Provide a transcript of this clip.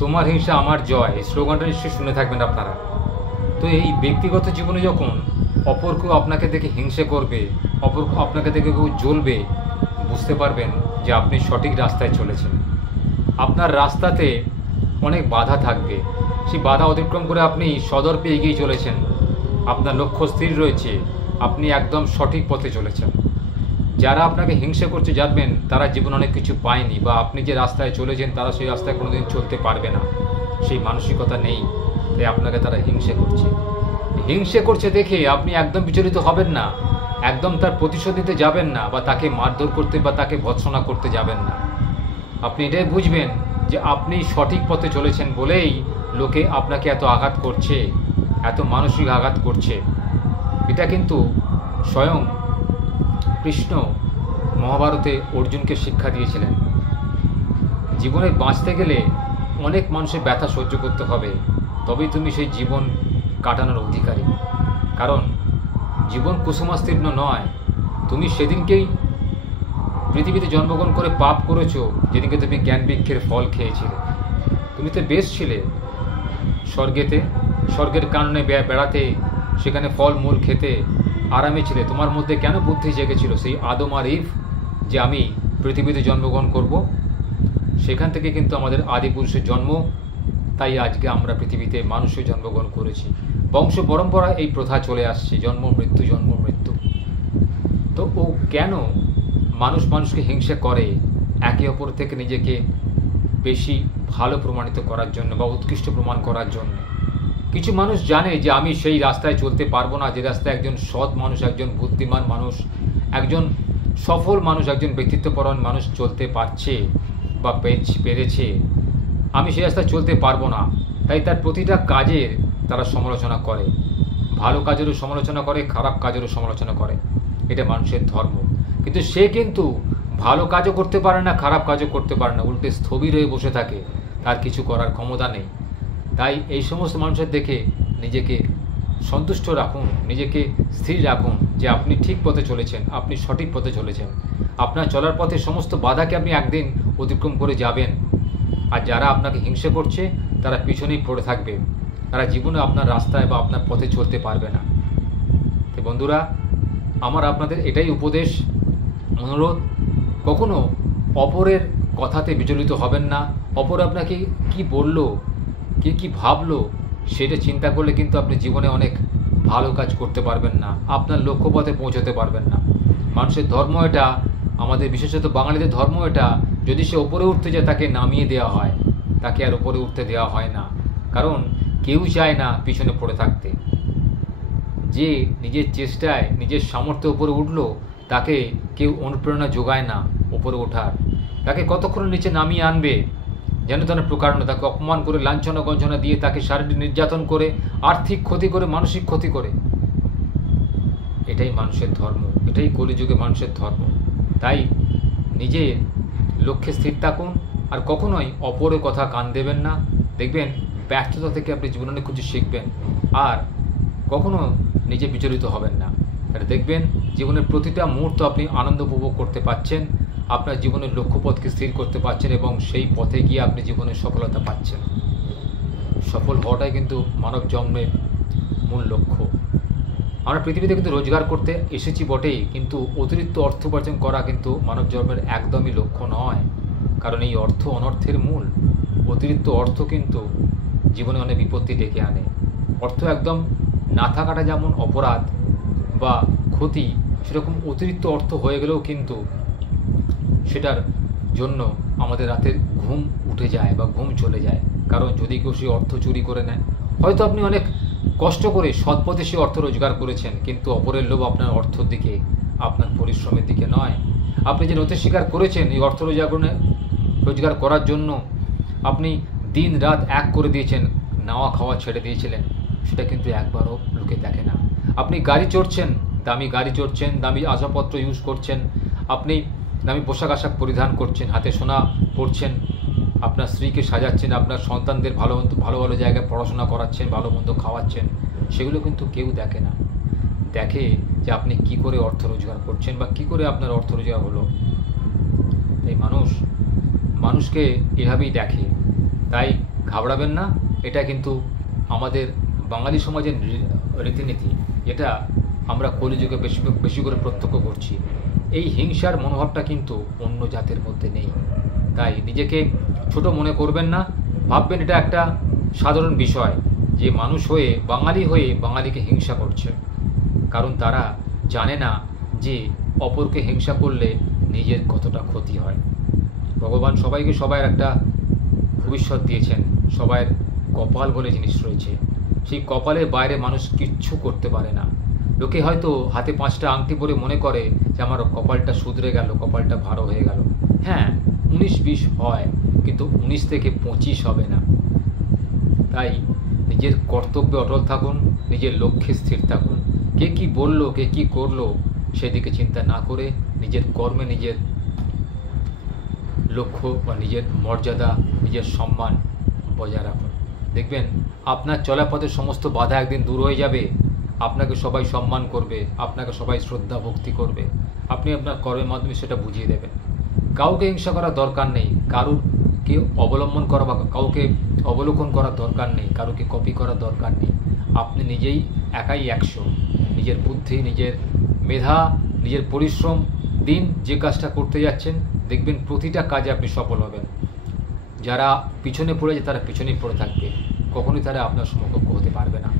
তোমার হিংসা আমার জয়, এই স্লোগানটা নিশ্চয়ই শুনে থাকবেন আপনারা। তো এই ব্যক্তিগত জীবনে যখন অপর কেউ আপনাকে দেখে হিংসে করবে, অপর আপনাকে দেখে কেউ জ্বলবে, বুঝতে পারবেন যে আপনি সঠিক রাস্তায় চলেছেন। আপনার রাস্তাতে অনেক বাধা থাকবে, সেই বাধা অতিক্রম করে আপনি সদর্পে এগিয়ে চলেছেন। আপনার লক্ষ্য স্থির রয়েছে, আপনি একদম সঠিক পথে চলেছেন। যারা আপনাকে হিংসে করছে জানবেন তারা জীবনে অনেক কিছু পায়নি, বা আপনি যে রাস্তায় চলেছেন তারা সেই রাস্তায় কোনোদিন চলতে পারবে না, সেই মানসিকতা নেই, তাই আপনাকে তারা হিংসে করছে। হিংসে করছে দেখে আপনি একদম বিচলিত হবেন না, একদম তার প্রতিশোধ নিতে যাবেন না, বা তাকে মারধর করতে বা তাকে ভৎসনা করতে যাবেন না। আপনি এটাই বুঝবেন যে আপনি সঠিক পথে চলেছেন বলেই লোকে আপনাকে এত আঘাত করছে, এত মানসিক আঘাত করছে। এটা কিন্তু স্বয়ং কৃষ্ণ মহাভারতে অর্জুনকে শিক্ষা দিয়েছিলেন। জীবনে বাঁচতে গেলে অনেক মানুষের ব্যথা সহ্য করতে হবে, তবেই তুমি সেই জীবন কাটানোর অধিকারী। কারণ জীবন কুসুমাস্তীর্ণ নয়। তুমি সেদিনকেই পৃথিবীতে জন্মগ্রহণ করে পাপ করেছো যেদিনকে তুমি জ্ঞান বৃক্ষের ফল খেয়েছিলে। তুমি তো বেশ ছিলে স্বর্গেতে, স্বর্গের কাননে বেড়াতে, সেখানে ফল মূল খেতে আরামে ছিলে। তোমার মধ্যে কেন বুদ্ধি জেগেছিল সেই আদম আর ইভ যে আমি পৃথিবীতে জন্মগ্রহণ করব? সেখান থেকে কিন্তু আমাদের আদি পুরুষের জন্ম, তাই আজকে আমরা পৃথিবীতে মানুষের জন্মগ্রহণ করেছি। বংশ পরম্পরা এই প্রথা চলে আসছে, জন্ম মৃত্যু জন্ম মৃত্যু। তো ও কেন মানুষ মানুষকে হিংসা করে? একে অপর থেকে নিজেকে বেশি ভালো প্রমাণিত করার জন্য বা উৎকৃষ্ট প্রমাণ করার জন্য। কিছু মানুষ জানে যে আমি সেই রাস্তায় চলতে পারবো না, যে রাস্তায় একজন সৎ মানুষ, একজন বুদ্ধিমান মানুষ, একজন সফল মানুষ, একজন ব্যক্তিত্বপরায়ণ মানুষ চলতে পারছে বা পেরেছে, আমি সেই রাস্তায় চলতে পারবো না। তাই তার প্রতিটা কাজের তারা সমালোচনা করে, ভালো কাজেরও সমালোচনা করে, খারাপ কাজেরও সমালোচনা করে। এটা মানুষের ধর্ম। কিন্তু সে কিন্তু ভালো কাজও করতে পারে না, খারাপ কাজও করতে পারে না, উল্টে স্থবির হয়ে বসে থাকে, তার কিছু করার ক্ষমতা নেই। তাই এই সমস্ত মানুষের দেখে নিজেকে সন্তুষ্ট রাখুন, নিজেকে স্থির রাখুন যে আপনি ঠিক পথে চলেছেন, আপনি সঠিক পথে চলেছেন। আপনার চলার পথে সমস্ত বাধাকে আপনি একদিন অতিক্রম করে যাবেন। আর যারা আপনাকে হিংসে করছে তারা পিছনেই পড়ে থাকবে, তারা জীবনে আপনার রাস্তায় বা আপনার পথে চলতে পারবে না। তো বন্ধুরা, আমার আপনাদের এটাই উপদেশ, অনুরোধ, কখনো অপরের কথাতে বিচলিত হবেন না। অপর আপনাকে কি বলল, কে কি ভাবলো, সেটা চিন্তা করলে কিন্তু আপনি জীবনে অনেক ভালো কাজ করতে পারবেন না, আপনার লক্ষ্যপথে পৌঁছতে পারবেন না। মানুষের ধর্ম এটা, আমাদের বিশেষত বাঙালিদের ধর্ম এটা, যদি সে ওপরে উঠতে যায় তাকে নামিয়ে দেওয়া হয়, তাকে আর ওপরে উঠতে দেওয়া হয় না। কারণ কেউ চায় না পিছনে পড়ে থাকতে। যে নিজের চেষ্টায় নিজের সামর্থ্যের উপরে উঠলো তাকে কেউ অনুপ্রেরণা যোগায় না ওপরে ওঠার। তাকে কতক্ষণ নিচে নামিয়ে আনবে যেন তেন প্রকারণে, তাকে অপমান করে, লাঞ্ছনা গঞ্জনা দিয়ে, তাকে শারীরিক নির্যাতন করে, আর্থিক ক্ষতি করে, মানসিক ক্ষতি করে। এটাই মানুষের ধর্ম, এটাই কলিযুগে মানুষের ধর্ম। তাই নিজে লক্ষ্যে স্থির থাকুন, আর কখনোই অপরের কথা কান দেবেন না। দেখবেন ব্যর্থতা থেকে আপনি জীবনে অনেক কিছু শিখবেন, আর কখনো নিজে বিচলিত হবেন না। আর দেখবেন জীবনের প্রতিটা মুহূর্ত আপনি আনন্দ উপভোগ করতে পারছেন, আপনার জীবনের লক্ষ্যপথকে স্থির করতে পারছেন, এবং সেই পথে গিয়ে আপনি জীবনের সফলতা পাচ্ছেন। সফল হওয়াটাই কিন্তু মানব জন্মের মূল লক্ষ্য। আমরা পৃথিবীতে কিন্তু রোজগার করতে এসেছি বটেই, কিন্তু অতিরিক্ত অর্থ উপার্জন করা কিন্তু মানব জন্মের একদমই লক্ষ্য নয়। কারণ এই অর্থ অনর্থের মূল। অতিরিক্ত অর্থ কিন্তু জীবনে অনেক বিপত্তি ডেকে আনে। অর্থ একদম না থাকাটা যেমন অপরাধ বা ক্ষতি, সেরকম অতিরিক্ত অর্থ হয়ে গেলেও কিন্তু সেটার জন্য আমাদের রাতের ঘুম উঠে যায় বা ঘুম চলে যায়। কারণ যদি কেউ সেই অর্থ চুরি করে নেয়, হয়তো আপনি অনেক কষ্ট করে সৎ পথে সে অর্থ রোজগার করেছেন, কিন্তু অপরের লোভ আপনার অর্থের দিকে, আপনার পরিশ্রমের দিকে নয়। আপনি যে নথি স্বীকার করেছেন এই অর্থ রোজগার করার জন্য, আপনি দিন রাত এক করে দিয়েছেন, নাওয়া খাওয়া ছেড়ে দিয়েছিলেন, সেটা কিন্তু একবারও লোকে দেখে না। আপনি গাড়ি চড়ছেন, দামি গাড়ি চড়ছেন, দামি আসবাবপত্র ইউজ করছেন, আপনি দামি পোশাক আশাক পরিধান করছেন, হাতে সোনা পরছেন, আপনার স্ত্রীকে সাজাচ্ছেন, আপনার সন্তানদের ভালো ভালো জায়গায় পড়াশোনা করাচ্ছেন, ভালো মন্দ খাওয়াচ্ছেন, সেগুলো কিন্তু কেউ দেখে না। দেখে যে আপনি কি করে অর্থ রোজগার করছেন বা কি করে আপনার অর্থ রোজগার হলো। তাই মানুষকে এভাবেই দেখে। তাই ঘাবড়াবেন না। এটা কিন্তু আমাদের বাঙালি সমাজের রীতিনীতি, এটা আমরা কলিযুগে বেশি বেশি করে প্রত্যক্ষ করছি। এই হিংসার মনোভাবটা কিন্তু অন্য জাতের মধ্যে নেই। তাই নিজেকে ছোট মনে করবেন না, ভাববেন এটা একটা সাধারণ বিষয় যে মানুষ হয়ে বাঙালিকে হিংসা করছে, কারণ তারা জানে না যে অপরকে হিংসা করলে নিজের কতটা ক্ষতি হয়। ভগবান সবাইকে সবার একটা ভবিষ্যৎ দিয়েছেন, সবার কপাল বলে জিনিস রয়েছে, সেই কপালের বাইরে মানুষ কিচ্ছু করতে পারে না। লোকে হয়তো হাতে 5টা আংটি পরে মনে করে যে আমার কপালটা শুধরে গেল, কপালটা ভালো হয়ে গেল। হ্যাঁ, 19-20 হয়, কিন্তু 19 থেকে 25 হবে না। তাই নিজের কর্তব্যে অটল থাকুন, নিজের লক্ষ্যে স্থির থাকুন। কে কি বললো, কে কি করলো সেদিকে চিন্তা না করে নিজের কর্মে নিজের লক্ষ্য বা নিজের মর্যাদা, নিজের সম্মান বজায় রাখুন। দেখবেন আপনার চলাপথের সমস্ত বাধা একদিন দূর হয়ে যাবে। আপনাকে সবাই সম্মান করবে, আপনাকে সবাই শ্রদ্ধা ভক্তি করবে। আপনি আপনার কর্মের মাধ্যমে সেটা বুঝিয়ে দেবেন। কাউকে হিংসা করার দরকার নেই, কারুরকে অবলম্বন করা বা কাউকে অবলোকন করার দরকার নেই, কারুকে কপি করার দরকার নেই। আপনি নিজেই একাই 100। নিজের বুদ্ধি, নিজের মেধা, নিজের পরিশ্রম দিন যে কাজটা করতে যাচ্ছেন, দেখবেন প্রতিটা কাজে আপনি সফল হবেন। যারা পিছনে পড়ে যায় তারা পিছনেই পড়ে থাকবে, কখনোই তারা আপনার সমকক্ষ হতে পারবে না।